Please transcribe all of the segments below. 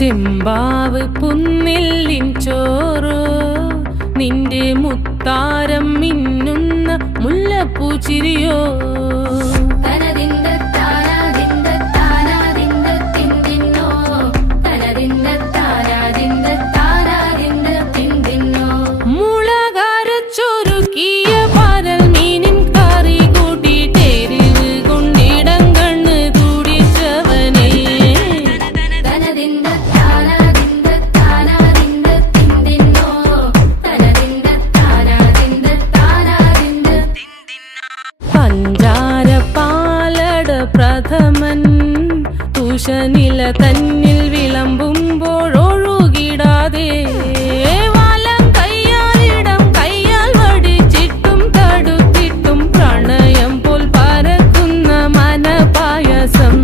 ചെമ്പാവ് പുന്നെല്ലിൻ ചോറോ നിന്റെ മുത്താരം മിന്നുന്ന മുല്ലപ്പൂച്ചിരിയോ പ്രഥമൻ തുഷനില തന്നിൽ വിളമ്പുമ്പോഴൊഴുകിടാതെ വലം കയ്യാലിടം കയ്യാൽ വടിച്ചിട്ടും തടുത്തിട്ടും പ്രണയം പോൽ പരക്കുന്ന മനപായസം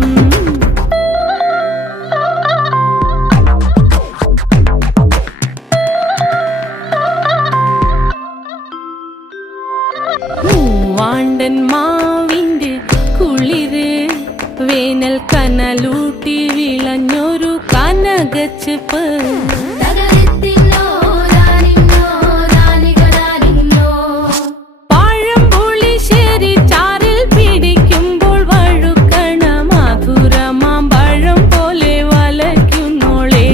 മൂവാണ്ടൻ മാവിന്റെ കുളിര് വേനൽ കനലൂട്ടി വിളഞ്ഞൊരു കനകച്ചെപ്പ് പഴംപുളിശ്ശേരി ചാറിൽ പിടിക്കുമ്പോൾ വഴുക്കണ മധുരമാം പഴം പോലെ വലയ്ക്കുന്നോളേ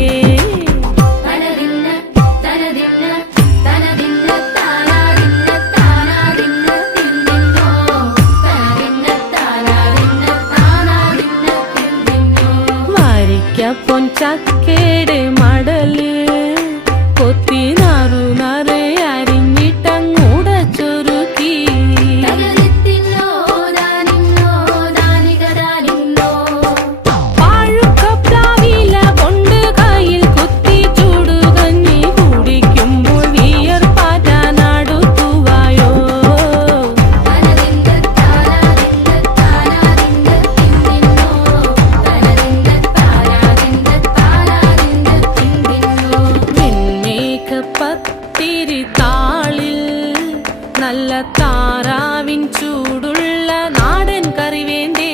പൊൻചക്കയുടെ മടല് കൊത്തി നാറു നറെ അരിഞ്ഞിട്ടങ്ങൂടച്ചൊരുക്കി പാഴുക്കപ്ലാവില കൊണ്ട് കയ്യിൽ കുത്തി ചൂടുകഞ്ഞി കുടിക്കുമ്പോൾ വിയർപ്പാറ്റാനടുത്തുവായോ പത്തിരി താളിൽ നല്ല താറാവിൻ ചൂടുള്ള നാടൻ കറി വേണ്ടേ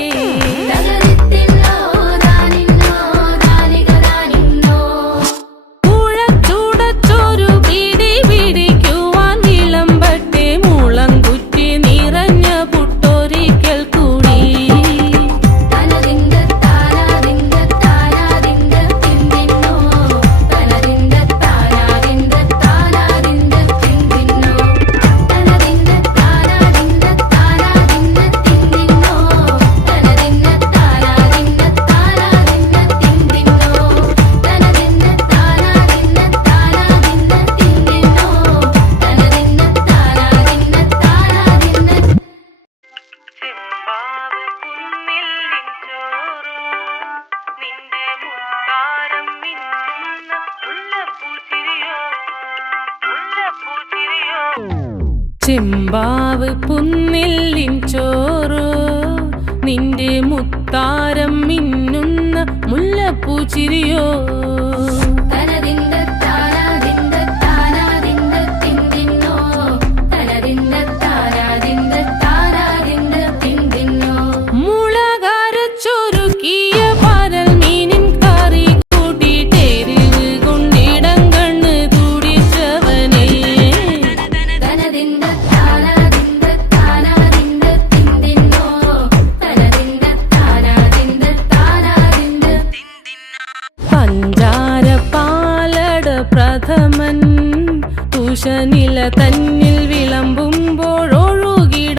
കുഴച്ചുടച്ചൊരു പിടി പിടിക്കുവാൻ വിളമ്പട്ടെ മുളം കുറ്റി നിറഞ്ഞ പുട്ടൊരിക്കൽ കൂടി ചെമ്പാവ് പുന്നെല്ലിൻ ചോറോ നിന്റെ മുത്താരം മിന്നുന്ന മുല്ലപ്പൂച്ചിരിയോ പ്രഥമൻ തുഷനില തന്നിൽ